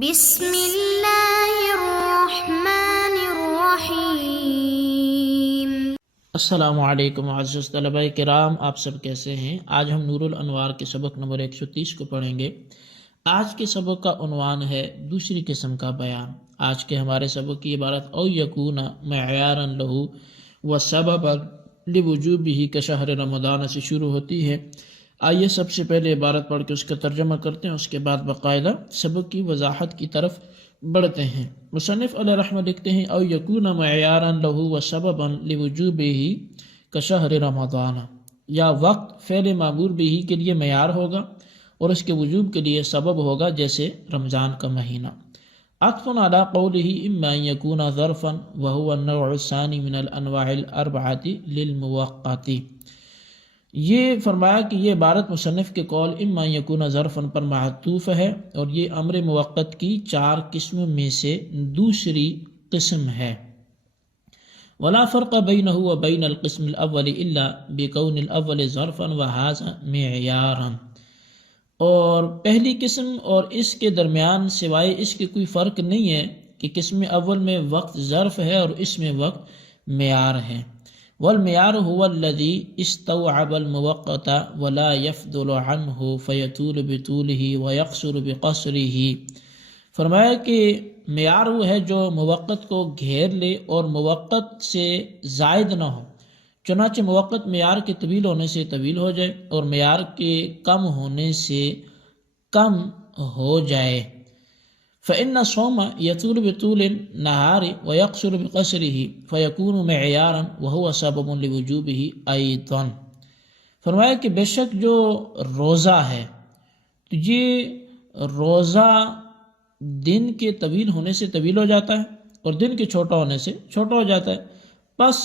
بسم اللہ الرحمن الرحیم۔ السلام علیکم معزز طلبہ کرام، آپ سب کیسے ہیں؟ آج ہم نور الانوار کے سبق نمبر 130 کو پڑھیں گے۔ آج کے سبق کا عنوان ہے دوسری قسم کا بیان۔ آج کے ہمارے سبق کی عبارت او یکون معیارا لہو و سببا لوجوبہ کشہر رمضان سے شروع ہوتی ہے۔ آئیے سب سے پہلے عبارت پڑھ کے اس کا ترجمہ کرتے ہیں، اس کے بعد باقاعدہ سبق کی وضاحت کی طرف بڑھتے ہیں۔ مصنف علیہ رحمہ لکھتے ہیں او یکون معیارا لہو و سببا لوجوبہ کشہر رمضان، یا وقت فعل معمور بہ کے لیے معیار ہوگا اور اس کے وجوب کے لیے سبب ہوگا، جیسے رمضان کا مہینہ۔ عطف علی قولہ اما ان یکون ظرفا وهو النوع الثانی من الانواع الاربعۃ للموقت۔ یہ فرمایا کہ یہ عبارت مصنف کے قول اما ان یکون ظرفا پر معطوف ہے، اور یہ امر موقت کی 4 قسموں میں سے دوسری قسم ہے۔ ولا فرق بینہ وبین القسم الاول الا بکون الاول ظرفا وهذا معیارا، اور پہلی قسم اور اس کے درمیان سوائے اس کے کوئی فرق نہیں ہے کہ قسم اول میں وقت ظرف ہے اور اس میں وقت معیار ہے۔ والمعیار هو الذي استوعب الموقت ولا يفضل عنه فيطول بطوله ويقصر بقصره۔ فرمایا کہ معیار وہ ہے جو موقت کو گھیر لے اور موقت سے زائد نہ ہو، چنانچہ موقت معیار کے طویل ہونے سے طویل ہو جائے اور معیار کے کم ہونے سے کم ہو جائے۔ فإن الصوم يطول بطول النهار ويقصر بقصره فيكون معيارا وهو سبب لوجوبه أيضا۔ فرمایا کہ بے شک جو روزہ ہے تو یہ روزہ دن کے طویل ہونے سے طویل ہو جاتا ہے اور دن کے چھوٹا ہونے سے چھوٹا ہو جاتا ہے، بس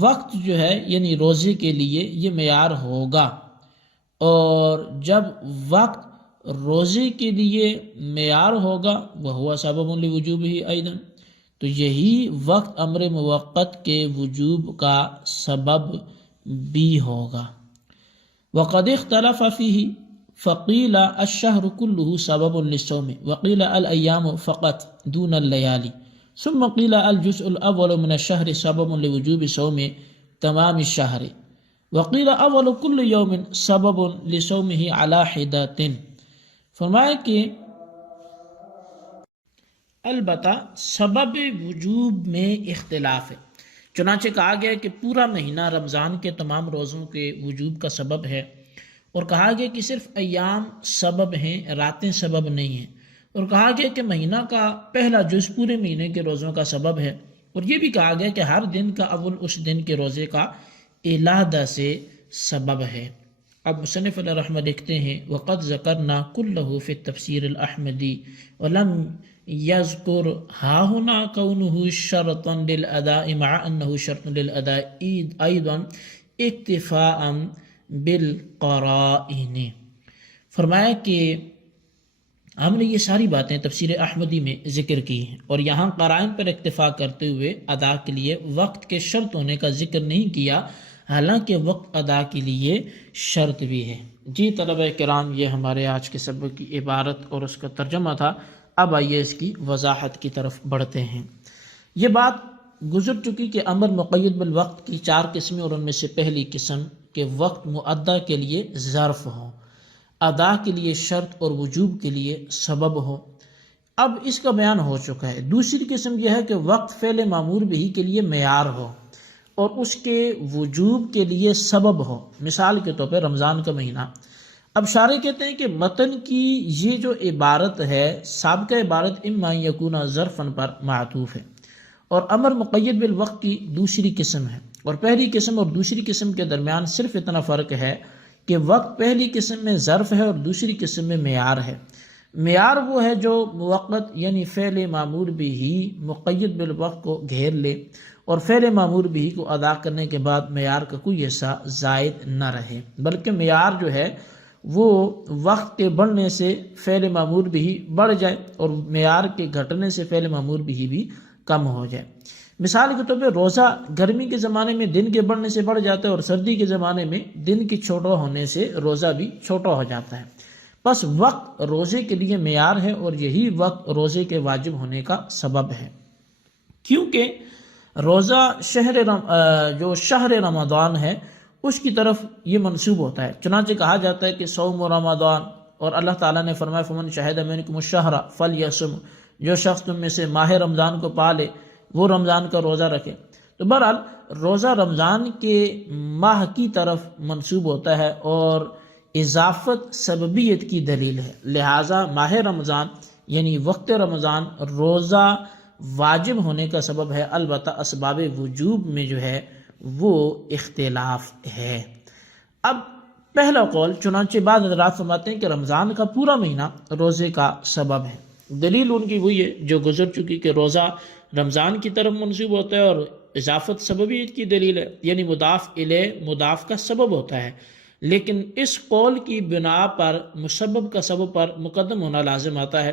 وقت جو ہے یعنی روزے کے لیے یہ معیار ہوگا، اور جب وقت روزے کے لیے معیار ہوگا وہ سبب لوجوبہ ایضا، تو یہی وقت امر موقت کے وجوب کا سبب بھی ہوگا۔ وقد اختلف فیہ فقیل الشہر کلہ سبب للصوم وقیل الایام فقط دون اللیالی ثم قیل الجزء الاول من الشہر سبب لوجوب صوم تمام الشہر وقیل اول کل یوم سبب لصومہ علی حدۃ۔ فرمایا کہ البتہ سبب وجوب میں اختلاف ہے، چنانچہ کہا گیا کہ پورا مہینہ رمضان کے تمام روزوں کے وجوب کا سبب ہے، اور کہا گیا کہ صرف ایام سبب ہیں، راتیں سبب نہیں ہیں، اور کہا گیا کہ مہینہ کا پہلا جز پورے مہینے کے روزوں کا سبب ہے، اور یہ بھی کہا گیا کہ ہر دن کا اول اس دن کے روزے کا علادہ سے سبب ہے۔ اب مصنف علیہ رحمہ لکھتے ہیں وقد ذکرنا کلہ فی التفسیر الاحمدی ولم یذکر ہاہنا کونہ شرطا للاداء مع انہ شرط للاداء ایضا اکتفاء بالقرائن۔ فرمایا کہ ہم نے یہ ساری باتیں تفسیر احمدی میں ذکر کی ہیں، اور یہاں قرائن پر اکتفا کرتے ہوئے ادا کے لیے وقت کے شرط ہونے کا ذکر نہیں کیا، حالانکہ وقت ادا کے لیے شرط بھی ہے۔ جی طلبہ کرام، یہ ہمارے آج کے سبق کی عبارت اور اس کا ترجمہ تھا۔ اب آئیے اس کی وضاحت کی طرف بڑھتے ہیں۔ یہ بات گزر چکی کہ امر مقید بالوقت کی 4 قسمیں، اور ان میں سے پہلی قسم کہ وقت معدہ کے لیے ظرف ہو، ادا کے لیے شرط اور وجوب کے لیے سبب ہو۔ اب اس کا بیان ہو چکا ہے۔ دوسری قسم یہ ہے کہ وقت فعل معمور بہ کے لیے معیار ہو اور اس کے وجوب کے لیے سبب ہو، مثال کے طور پہ رمضان کا مہینہ۔ اب شارح کہتے ہیں کہ متن کی یہ جو عبارت ہے، سابقہ عبارت اما ان یکون ظرفا پر معطوف ہے، اور امر مقید بالوقت کی دوسری قسم ہے، اور پہلی قسم اور دوسری قسم کے درمیان صرف اتنا فرق ہے کہ وقت پہلی قسم میں ظرف ہے اور دوسری قسم میں معیار ہے۔ معیار وہ ہے جو موقت یعنی فعل معمور بہ مقید بالوقت کو گھیر لے، اور فعل معمور بہ کو ادا کرنے کے بعد معیار کا کوئی حصہ زائد نہ رہے، بلکہ معیار جو ہے وہ وقت کے بڑھنے سے فعل معمور بہ بڑھ جائے اور معیار کے گھٹنے سے فعل معمور بہ بھی کم ہو جائے۔ مثال کے طور پہ روزہ گرمی کے زمانے میں دن کے بڑھنے سے بڑھ جاتا ہے، اور سردی کے زمانے میں دن کے چھوٹا ہونے سے روزہ بھی چھوٹا ہو جاتا ہے۔ پس وقت روزے کے لیے معیار ہے اور یہی وقت روزے کے واجب ہونے کا سبب ہے، کیونکہ روزہ جو شہر رمضان ہے اس کی طرف یہ منسوب ہوتا ہے۔ چنانچہ کہا جاتا ہے کہ صوم رمضان، اور اللہ تعالیٰ نے فرمایا فمن شہد منکم الشہر فلیصم، جو شخص تم میں سے ماہ رمضان کو پا لے وہ رمضان کا روزہ رکھے۔ تو بہرحال روزہ رمضان کے ماہ کی طرف منسوب ہوتا ہے اور اضافت سببیت کی دلیل ہے، لہٰذا ماہ رمضان یعنی وقت رمضان روزہ واجب ہونے کا سبب ہے، البتہ اسباب وجوب میں جو ہے وہ اختلاف ہے۔ اب پہلا قول، چنانچہ بعض حضرات فرماتے ہیں کہ رمضان کا پورا مہینہ روزے کا سبب ہے۔ دلیل ان کی وہی ہے جو گزر چکی کہ روزہ رمضان کی طرف منسوب ہوتا ہے اور اضافت سببیت کی دلیل ہے، یعنی مضاف الیہ مضاف کا سبب ہوتا ہے، لیکن اس قول کی بنا پر مسبب کا سبب پر مقدم ہونا لازم آتا ہے،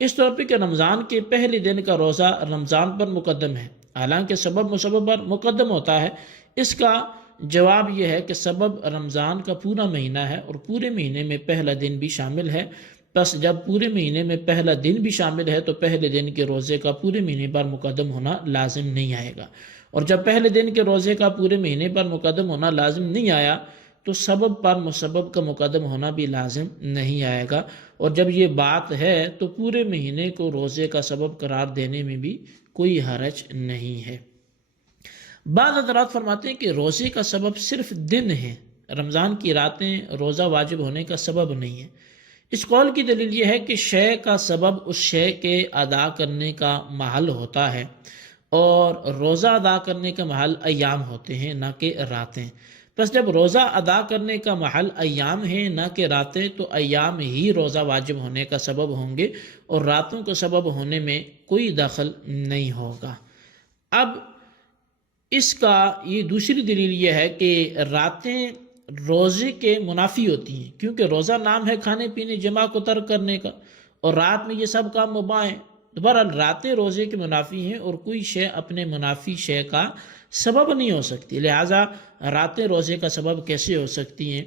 اس طور پہ کہ رمضان کے پہلے دن کا روزہ رمضان پر مقدم ہے، حالانکہ سبب مسبب پر مقدم ہوتا ہے۔ اس کا جواب یہ ہے کہ سبب رمضان کا پورا مہینہ ہے اور پورے مہینے میں پہلا دن بھی شامل ہے، پس جب پورے مہینے میں پہلا دن بھی شامل ہے تو پہلے دن کے روزے کا پورے مہینے پر مقدم ہونا لازم نہیں آئے گا، اور جب پہلے دن کے روزے کا پورے مہینے پر مقدم ہونا لازم نہیں آیا تو سبب پر مسبب کا مقدم ہونا بھی لازم نہیں آئے گا، اور جب یہ بات ہے تو پورے مہینے کو روزے کا سبب قرار دینے میں بھی کوئی حرج نہیں ہے۔ بعض حضرات فرماتے ہیں کہ روزے کا سبب صرف دن ہے، رمضان کی راتیں روزہ واجب ہونے کا سبب نہیں ہے۔ اس قول کی دلیل یہ ہے کہ شے کا سبب اس شے کے ادا کرنے کا محل ہوتا ہے، اور روزہ ادا کرنے کا محل ایام ہوتے ہیں نہ کہ راتیں، پس جب روزہ ادا کرنے کا محل ایام ہے نہ کہ راتیں تو ایام ہی روزہ واجب ہونے کا سبب ہوں گے اور راتوں کا سبب ہونے میں کوئی دخل نہیں ہوگا۔ اب اس کا یہ دوسری دلیل یہ ہے کہ راتیں روزے کے منافی ہوتی ہیں، کیونکہ روزہ نام ہے کھانے پینے جمع کو ترک کرنے کا، اور رات میں یہ سب کام مباح ہیں۔ بہرحال راتیں روزے کے منافی ہیں اور کوئی شے اپنے منافی شے کا سبب نہیں ہو سکتی، لہٰذا راتیں روزے کا سبب کیسے ہو سکتی ہیں؟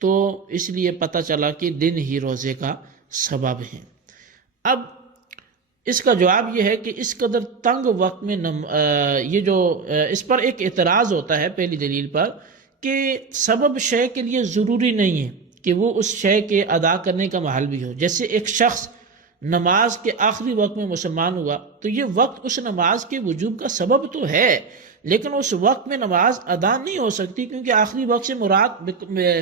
تو اس لیے پتہ چلا کہ دن ہی روزے کا سبب ہیں۔ اب اس کا جواب یہ ہے کہ اس قدر تنگ وقت میں اس پر ایک اعتراض ہوتا ہے پہلی دلیل پر کہ سبب شے کے لیے ضروری نہیں ہے کہ وہ اس شے کے ادا کرنے کا محل بھی ہو۔ جیسے ایک شخص نماز کے آخری وقت میں مسلمان ہوا تو یہ وقت اس نماز کے وجوب کا سبب تو ہے، لیکن اس وقت میں نماز ادا نہیں ہو سکتی، کیونکہ آخری وقت سے مراد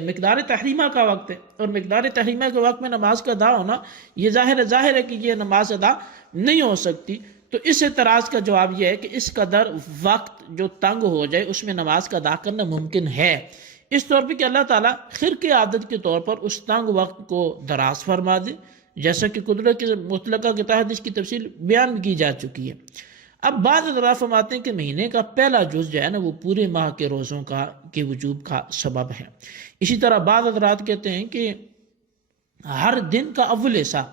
مقدار تحریمہ کا وقت ہے، اور مقدار تحریمہ کے وقت میں نماز کا ادا ہونا یہ ظاہر ہے کہ یہ نماز ادا نہیں ہو سکتی۔ تو اس اعتراض کا جواب یہ ہے کہ اس قدر وقت جو تنگ ہو جائے اس میں نماز کا ادا کرنا ممکن ہے، اس طور پہ کہ اللہ تعالیٰ خرق عادت کے طور پر اس تنگ وقت کو دراز فرما دے، جیسا کہ قدرت مطلقہ کے تحت اس کی تفصیل بیان کی جا چکی ہے۔ اب بعض حضرات فرماتے ہیں کہ مہینے کا پہلا جز جو ہے نا وہ پورے ماہ کے روزوں کے وجوب کا سبب ہے۔ اسی طرح بعض حضرات کہتے ہیں کہ ہر دن کا اول حصہ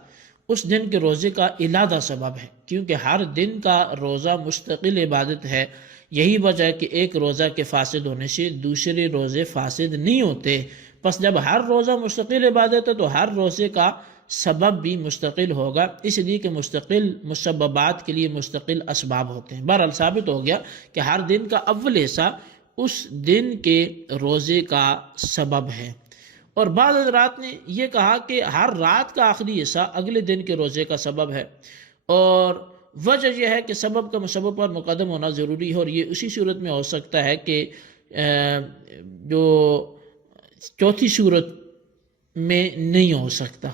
اس دن کے روزے کا علیحدہ سبب ہے، کیونکہ ہر دن کا روزہ مستقل عبادت ہے۔ یہی وجہ ہے کہ ایک روزہ کے فاسد ہونے سے دوسرے روزے فاسد نہیں ہوتے، پس جب ہر روزہ مستقل عبادت ہے تو ہر روزے کا سبب بھی مستقل ہوگا، اس لیے کہ مستقل مسببات کے لیے مستقل اسباب ہوتے ہیں۔ بہرحال ثابت ہو گیا کہ ہر دن کا اول حصہ اس دن کے روزے کا سبب ہے۔ اور بعض حضرات نے یہ کہا کہ ہر رات کا آخری حصہ اگلے دن کے روزے کا سبب ہے، اور وجہ یہ ہے کہ سبب کا مسبب پر مقدم ہونا ضروری ہے، اور یہ اسی صورت میں ہو سکتا ہے کہ جو چوتھی صورت میں نہیں ہو سکتا،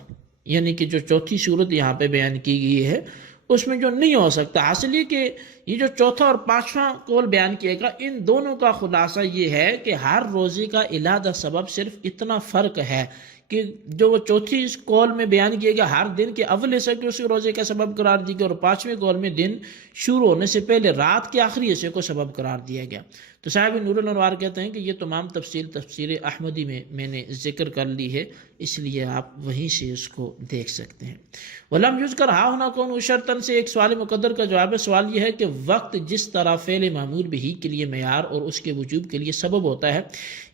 یعنی کہ جو چوتھی صورت یہاں پہ بیان کی گئی ہے اس میں جو نہیں ہو سکتا۔ حاصل یہ کہ یہ جو چوتھا اور پانچواں قول بیان کیا گیا ان دونوں کا خلاصہ یہ ہے کہ ہر روزے کا علیحدہ سبب صرف اتنا فرق ہے کہ جو وہ چوتھی اس قول میں بیان کیا گیا ہر دن کے اول حصے کو اس روزے کا سبب قرار دیا گیا، اور پانچویں قول میں دن شروع ہونے سے پہلے رات کے آخری حصے کو سبب قرار دیا گیا۔ تو صاحب نور الانوار کہتے ہیں کہ یہ تمام تفسیر احمدی میں نے ذکر کر لی ہے، اس لیے آپ وہیں سے اس کو دیکھ سکتے ہیں۔ وَلَمْ يُذْكَرْ ہَا هُنَا كَوْنُ شَرْطًا سے ایک سوال مقدر کا جواب ہے۔ سوال یہ ہے کہ وقت جس طرح فعل معمول بہی کے لیے معیار اور اس کے وجوب کے لیے سبب ہوتا ہے،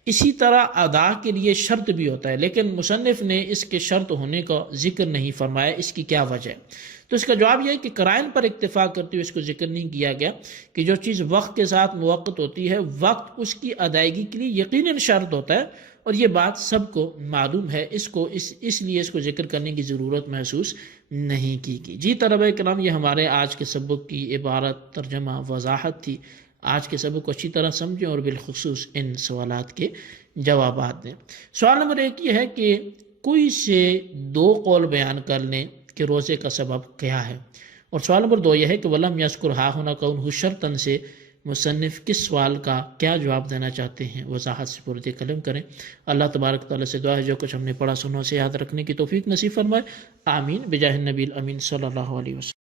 اسی طرح ادا کے لیے شرط بھی ہوتا ہے، لیکن مصنف نے اس کے شرط ہونے کا ذکر نہیں فرمایا، اس کی کیا وجہ ہے؟ تو اس کا جواب یہ ہے کہ قرائن پر اکتفا کرتے ہوئے اس کو ذکر نہیں کیا گیا کہ جو چیز وقت کے ساتھ موقت ہوتی ہے، وقت اس کی ادائیگی کے لیے یقیناً شرط ہوتا ہے، اور یہ بات سب کو معلوم ہے، اس لیے اس کو ذکر کرنے کی ضرورت محسوس نہیں کی گئی۔ جی طلبہ کرام، یہ ہمارے آج کے سبق کی عبارت، ترجمہ، وضاحت تھی۔ آج کے سبق کو اچھی طرح سمجھیں اور بالخصوص ان سوالات کے جوابات دیں۔ سوال نمبر 1 یہ ہے کہ کوئی سے 2 قول بیان کر لیں کہ روزے کا سبب کیا ہے، اور سوال نمبر 2 یہ ہے کہ وَلَمْ يَذْكُرْ هَا هُنَا كَوْنُهُ شَرْطًا سے مصنف کس سوال کا کیا جواب دینا چاہتے ہیں، وضاحت سے پورے قلم کریں۔ اللہ تبارک تعالیٰ سے دعا ہے جو کچھ ہم نے پڑھا سنا سے یاد رکھنے کی توفیق نصیب فرمائے، آمین بجاہ النبی الامین صلی اللہ علیہ وسلم۔